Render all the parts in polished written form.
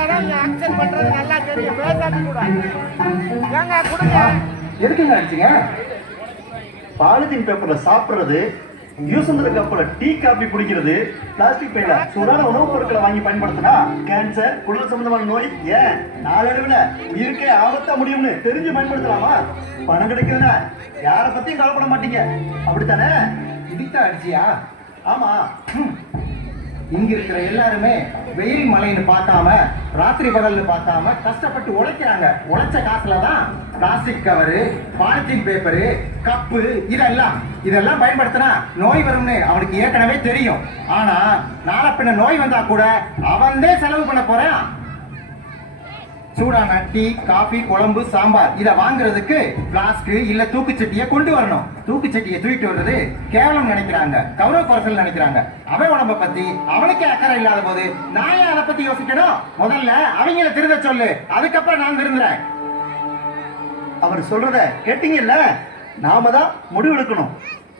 பார்த்தாதான் நீ ஆக்சன் பண்றது நல்லா தெரியும். பேசாட்டி கூட ஏங்க கொடுங்க. எதுக்குங்க அடிச்சிங்க? பாலித்தீன் பேப்பர்ல சாப்பிடுறது, யூஸ் பண்ற கப்ல டீ காபி குடிக்கிறது, பிளாஸ்டிக் பையில சூடான உணவுப் பொருட்களை வாங்கி பயன்படுத்தினா கேன்சர், குடல் சம்பந்தமான நோய், ஏன் நாளடைவுல உயிருக்கே ஆபத்தா முடியும்னு தெரிஞ்சு பயன்படுத்தலாமா? பணம் கிடைக்குதுன்னா யார பத்தியும் கவலைப்பட மாட்டீங்க, அப்படித்தானே? இதுதான் அடிச்சியா? ஆமா. இங்க இருக்கிற எல்லாருமே வெயில் மழைன்னு பார்க்காம, ராத்திரி பகல்னு பார்க்காம கஷ்டப்பட்டு உழைக்கிறாங்க. உழைச்ச காசுல தான் plastic cover, polythene paper, cup இதெல்லாம் பயன்படுத்தினா நோய் வரும்னு அவனுக்கு ஏற்கனவே தெரியும். ஆனா நாளை பின்ன நோய் வந்தா கூட அவன்தே செலவு பண்ண போறான். சூடான டீ, காபி, குழம்பு, சாம்பார் இதை வாங்குறதுக்கு பிளாஸ்க் இல்ல தூக்குச்சட்டியை கொண்டு வரணும். தூக்குச்சட்டியை தூக்கிட்டு வர்றது கேவலம் நினைக்கிறாங்க, கௌரவ குறைச்சல் நினைக்கிறாங்க. அவன் உடம்ப பத்தி அவனுக்கே அக்கறை இல்லாத போது நான் ஏன் அதை பத்தி யோசிக்கணும்? முதல்ல அவங்கள திருந்த சொல்லு, அதுக்கப்புறம் நான் திருந்துறேன். அவர் சொல்றத கேட்டீங்கல்ல? நாம தான் முடிவெடுக்கணும்.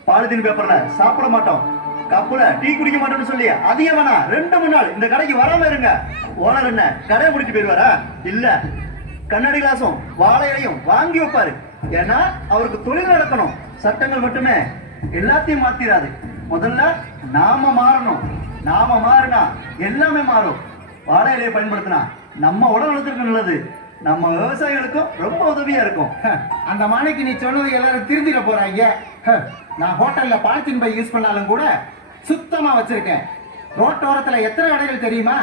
பாலித்தீன் பேப்பர்ல சாப்பிட மாட்டோம், கப்புல டீ குடிக்க மாட்டோம்னு சொல்லி அதிகம் வேணா 2 நாள் இந்த கடைக்கு வராம இருங்க. ஓனர் என்ன கடையை முடிச்சு போயிருவாரா? இல்ல, கண்ணாடி கிளாஸும் வாழை இலையும் வாங்கி வைப்பாரு. ஏன்னா அவருக்கு தொழில் நடக்கணும். சட்டங்கள் மட்டுமே எல்லாத்தையும் மாத்திராது. முதல்ல நாம மாறணும். நாம மாறினா எல்லாமே மாறும். வாழை இலையை பயன்படுத்தினா நம்ம உடல் நலத்திற்கு நல்லது, நம்ம விவசாயிகளுக்கும் ரொம்ப உதவியா இருக்கும். அந்த மாணிக்கு நீ சொன்னது எல்லாரும் திருந்திட போறாங்க. நான் ஹோட்டல்ல பாலித்தீன் பை யூஸ் பண்ணாலும் கூட சுத்தமா வச்சிருக்கேன். ரோட்டோரத்துல எத்தனை கடைகள் தெரியுமா?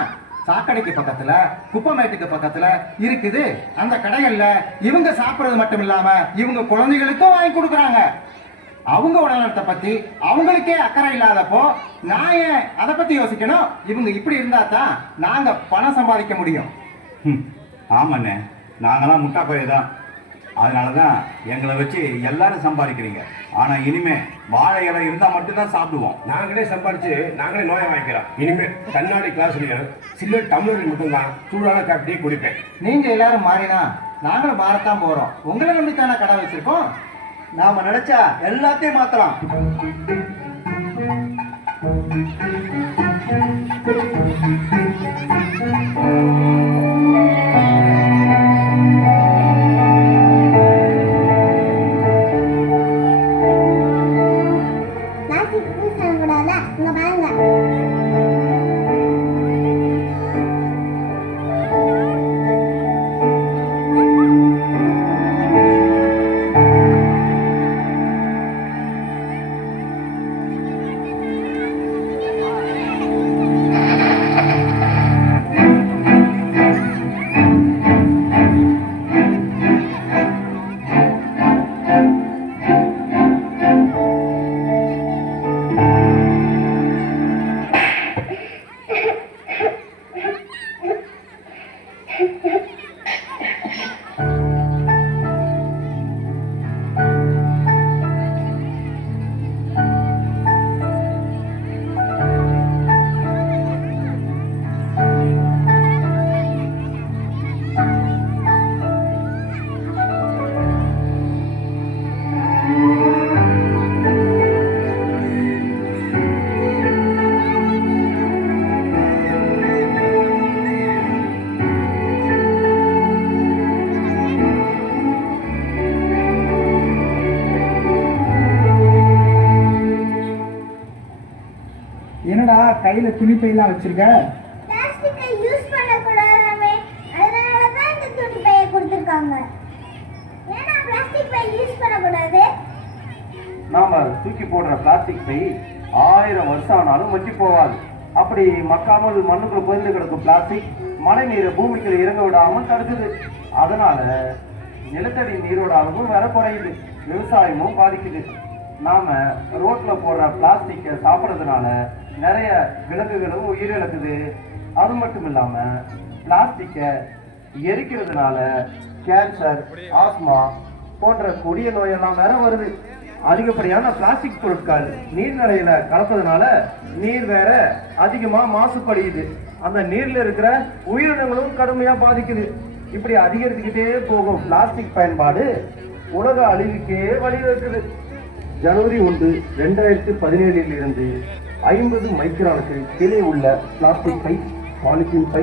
சாக்கடைக்கு பக்கத்துல, குப்பமேட்டுக்கு பக்கத்துல இருக்குது. அந்த கடைகள்ல இவங்க சாப்பிடுறது மட்டும் இல்லாம இவங்க குழந்தைகளுக்கும் வாங்கி கொடுக்குறாங்க. அவங்க உடல்நலத்தை பத்தி அவங்களுக்கே அக்கறை இல்லாதப்போ நான் ஏன் அதை பத்தி யோசிக்கணும்? இவங்க இப்படி இருந்தா தான் நாங்க பணம் சம்பாதிக்க முடியும். ஆமாண்ணே, நாங்களாம் முட்டா பைய தான். அதனால தான் எங்களை வச்சு எல்லாரும் சம்பாதிக்கிறீங்க. ஆனால் இனிமே வாழை இலை இருந்தால் மட்டும்தான் சாப்பிடுவோம். நாங்களே சம்பாதிச்சு நாங்களே நோயை வாங்கிக்கிறோம். இனிமேல் கண்ணாடி கிளாஸ்லையும் சில்லர் டம்ளரில் மட்டும்தான் சூடான காப்பியே குடிப்பேன். நீங்க எல்லாரும் மாறினா நாங்களும் மாறத்தான் போறோம். உங்களை நம்பித்தானே கடை வச்சிருக்கோம். நாம நினைச்சா எல்லாத்தையும் மாத்தலாம். என்னடா கையில துணிப்பையெல்லாம் வச்சிருக்க? பிளாஸ்டிக்கை யூஸ் பண்ணக்கூடாதாமே, அதனால தான் இந்த துணிப்பையை கொடுத்துருக்காங்க. ஏன்னா பிளாஸ்டிக் பை யூஸ் பண்ணக்கூடாது? நாம தூக்கி போடுற பிளாஸ்டிக் பை 1000 வருஷம் ஆனாலும் வச்சு போவாது. அப்படி மக்காமல் மண்ணுக்குள்ள புதைந்து கிடக்கும் பிளாஸ்டிக் மழை நீரை பூமிக்குள்ள இறங்க விடாமல் தடுக்குது. அதனால நிலத்தடி நீரோட அளவும் வேற குறையுது, விவசாயமும் பாதிக்குது. நாம ரோட்ல போடுற பிளாஸ்டிக்கை சாப்பிட்றதுனால நிறைய விலங்குகளும் உயிரிழக்குது. அது மட்டும் இல்லாம பிளாஸ்டிக்கை எரிக்கிறதுனால கேன்சர், ஆஸ்மா போன்ற கொடிய நோயெல்லாம் வேற வருது. அதிகப்படியான பிளாஸ்டிக் பொருட்கள் நீர்நிலையில கலப்பதுனால நீர் வேற அதிகமா மாசுபடுது. அந்த நீர்ல இருக்கிற உயிரினங்களும் கடுமையா பாதிக்குது. இப்படி அதிகரிச்சுக்கிட்டே போகும் பிளாஸ்டிக் பயன்பாடு உலக அழிவுக்கே வழிவகுக்குது. ஜனவரி 1, 2017 இருந்து 50 மைக்ரானுக்கு கீழே உள்ள பிளாஸ்டிக் பை, பாலித்தீன் பை,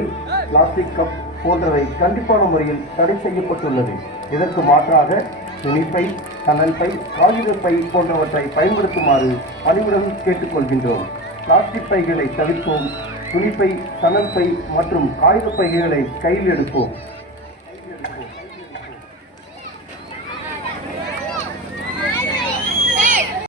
பிளாஸ்டிக் கப் போன்றவை கண்டிப்பான முறையில் தடை செய்யப்பட்டுள்ளது. இதற்கு மாற்றாக துணிப்பை, சணல் பை, காகித பை போன்றவற்றை பயன்படுத்துமாறு பணிவுடன் கேட்டுக்கொள்கின்றோம். பிளாஸ்டிக் பைகளை தவிர்ப்போம். துணிப்பை, சணல் பை மற்றும் காகித பைகளை கையில் எடுப்போம்.